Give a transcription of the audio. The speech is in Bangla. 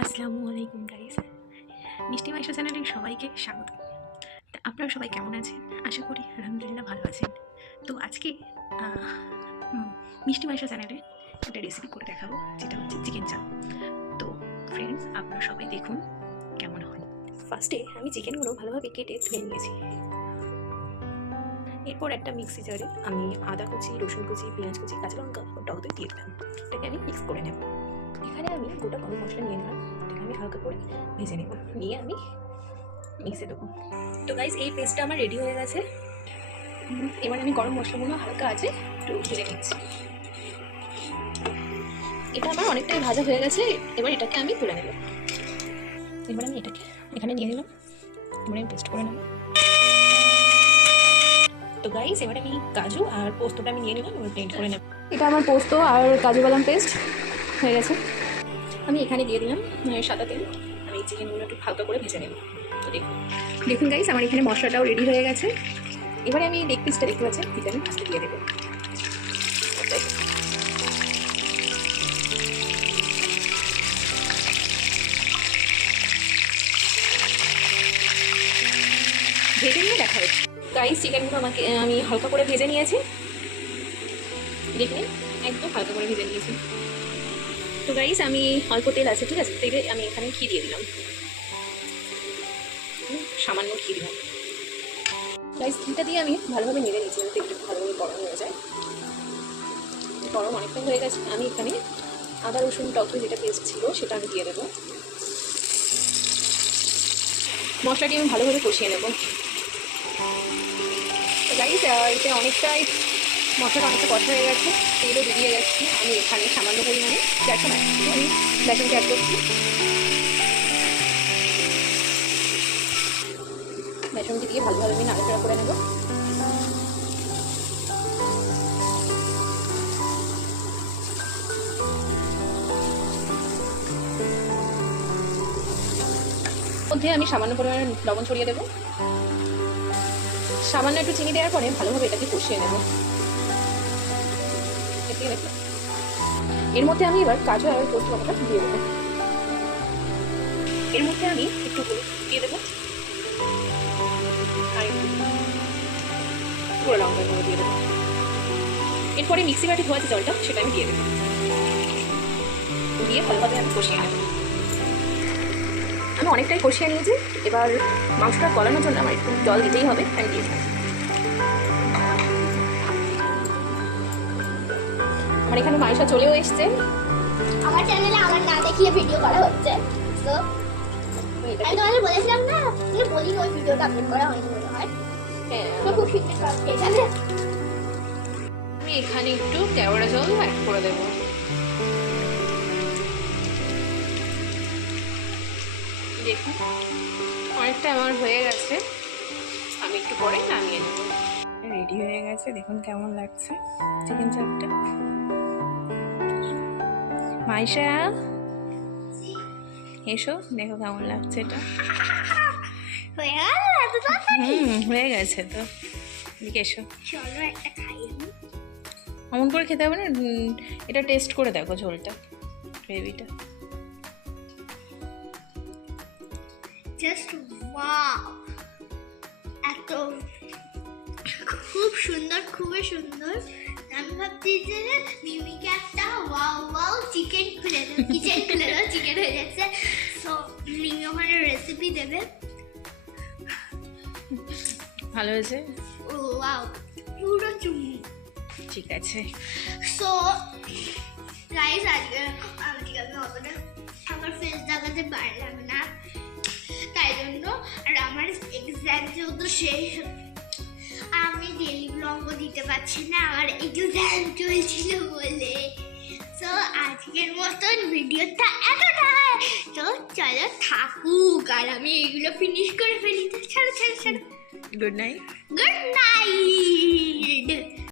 আসসালামু আলাইকুম গাইস, মিষ্টি মাইশা চ্যানেলে সবাইকে স্বাগত। তা আপনারা সবাই কেমন আছেন? আশা করি আলহামদুলিল্লাহ ভালো আছেন। তো আজকে আহ, মিষ্টি মাইশা চ্যানেলে একটা রেসিপি করে দেখাবো, যেটা হচ্ছে চিকেন চাপ। তো ফ্রেন্ডস, আপনারা সবাই দেখুন কেমন হয়। ফার্স্টে আমি চিকেনগুলো ভালোভাবে কেটে ধুয়ে নিয়েছি। এরপর একটা মিক্সি জারে আমি আদা কুচি, রসুন কুচি, পেঁয়াজ কুচি, কাঁচা লঙ্কা ও টক দই দিয়ে দিলাম। এটাকে আমি মিক্স করে নেব। এখানে আমি গোটা গরম মশলা নিয়ে নিলাম, এটাকে আমি হালকা করে ভেজে নেব, নিয়ে আমি মিক্সে দেবো। তো গাইস, এই পেস্টটা আমার রেডি হয়ে গেছে। এবার আমি গরম মশলাগুলো হালকা আছে একটু ভেজে নিচ্ছি। এটা আমার অনেকটাই ভাজা হয়ে গেছে, এবার এটাকে আমি তুলে নেব। এবার আমি এটাকে এখানে নিয়ে নিলাম, এবার আমি পেস্ট করে নেব। তো গাইস, এবার আমি কাজু আর পোস্তটা আমি নিয়ে নিলাম, এবার ব্লেন্ড করে নেব। এটা আমার পোস্ত আর কাজু বাদাম পেস্ট হয়ে গেছে। আমি এখানে দিয়ে দিলাম সাদা তেল। আমি এই চিকেনগুলো একটু হালকা করে ভেজে নেব। তো দেখুন দেখুন গাইস, আমার এখানে মশলাটাও রেডি হয়ে গেছে। এবারে আমি লেগ পিসটা দেখতে পাচ্ছি, এটা আমি ফার্স্টে দিয়ে দেবো। ভেজে নিয়ে দেখা হচ্ছে। গাইস, চিকেনগুলো আমি হালকা করে ভেজে নিয়েছি। দেখুন, একদম হালকা করে ভেজে নিয়েছি। তো গাইস, আমি অল্প তেল আছে, ঠিক আছে, তেলে আমি এখানে ঘি দিয়ে দিলাম, সামান্য ঘি দিলাম। গাইস, ঘিটা দিয়ে আমি ভালোভাবে নেড়ে নিচ্ছি, যাতে একটু ভালোভাবে গরম হয়ে যায়। গরম অনেকটা হয়ে গেছে। আমি এখানে আদা রসুন টক দই যেটা পেস্ট ছিল সেটা আমি দিয়ে দেবো। মশলাটি আমি ভালোভাবে কষিয়ে নেব। গাইস, এতে অনেকটাই মশলাটা অনেকটা কষা হয়ে গেছে, তেলও বেরিয়ে যাচ্ছে। আমি এখানে সামান্য পরিমাণে আমি বেসনকে অ্যাড করছি। বেসনটি দিয়ে ভালোভাবে আমি নাড়াচাড়া করে নেব। মধ্যে আমি সামান্য পরিমাণে লবণ ছড়িয়ে দেবো। সামান্য একটু চিনি দেওয়ার পরে ভালোভাবে এটাকে কষিয়ে নেব। এর মধ্যে আমি এবার কাজু আর পোস্ত বাটাটা দিয়ে দেবো। এর মধ্যে আমি একটু হলুদ দিয়ে দেবো আর গুঁড়ো লঙ্কার গুঁড়ো দিয়ে দেবো। এরপরে মিক্সি বাটি ধোয়া যে জলটা সেটা আমি দিয়ে দেবো। দিয়ে ভালোভাবে আমি কষিয়ে নেব। আমি অনেকটাই কষিয়ে নিয়েছি। এবার মাংসটা গলানোর জন্য আমার একটু জল দিতেই হবে, আমি দিয়ে দেবো। আমার এখানে মাইশা চলেও এসছে। আমার চ্যানেলে আমার না দেখিয়ে ভিডিও করা হচ্ছে। তো আমি তোমাদের বলেছিলাম না, তুমি বলি ওই ভিডিওটা আপলোড করা হয়নি মনে হয়। হ্যাঁ, তো খুব শীঘ্রই সব পেয়ে যাবে। আমি এখানে একটু কেওড়া জল অ্যাড করে দেবো। দেখুন, অনেকটা আমার হয়ে গেছে। আমি একটু পরে নামিয়ে নেব। রেডি হয়ে গেছে, দেখুন কেমন লাগছে চিকেন চাপটা। মাইশা, এসো, দেখো কেমন লাগছে এটা। হয়ে গেল এত তাড়াতাড়ি? হয়ে গেছে তো। এদিকে এসো। চলো একটা খাই আমি। অমন করে খেতে হবে না, এটা টেস্ট করে দেখো ঝোলটা, গ্রেভিটা। জাস্ট ওয়াও, এত খুব সুন্দর, খুবই সুন্দর। আমি ভাবছি যে মিমিকে একটা ওয়াও ওয়াও চিকেন খুলে দাও, কিচেন খুলে দাও, চিকেন হয়ে যাচ্ছে। সো মিমি ওখানে রেসিপি দেবে। ভালো হয়েছে? ও ওয়াও, পুরো চুমু। ঠিক আছে। সো গাইস, আজকে আমি অতটা আমার ফেস দেখাতে পারলাম না, তাই জন্য। আর আমার এক্সাম যেহেতু শেষ, আমি ডেলি ব্লগও দিতে পারছি না, আমার এক্সাম চলছিল বলে। তো আজকের মতন ভিডিওটা এতটাই। তো চলো থাকুক, আর আমি এগুলো ফিনিশ করে ফেলি। তো ছাড়ো ছাড়ো ছাড়ো। Good night. Good night.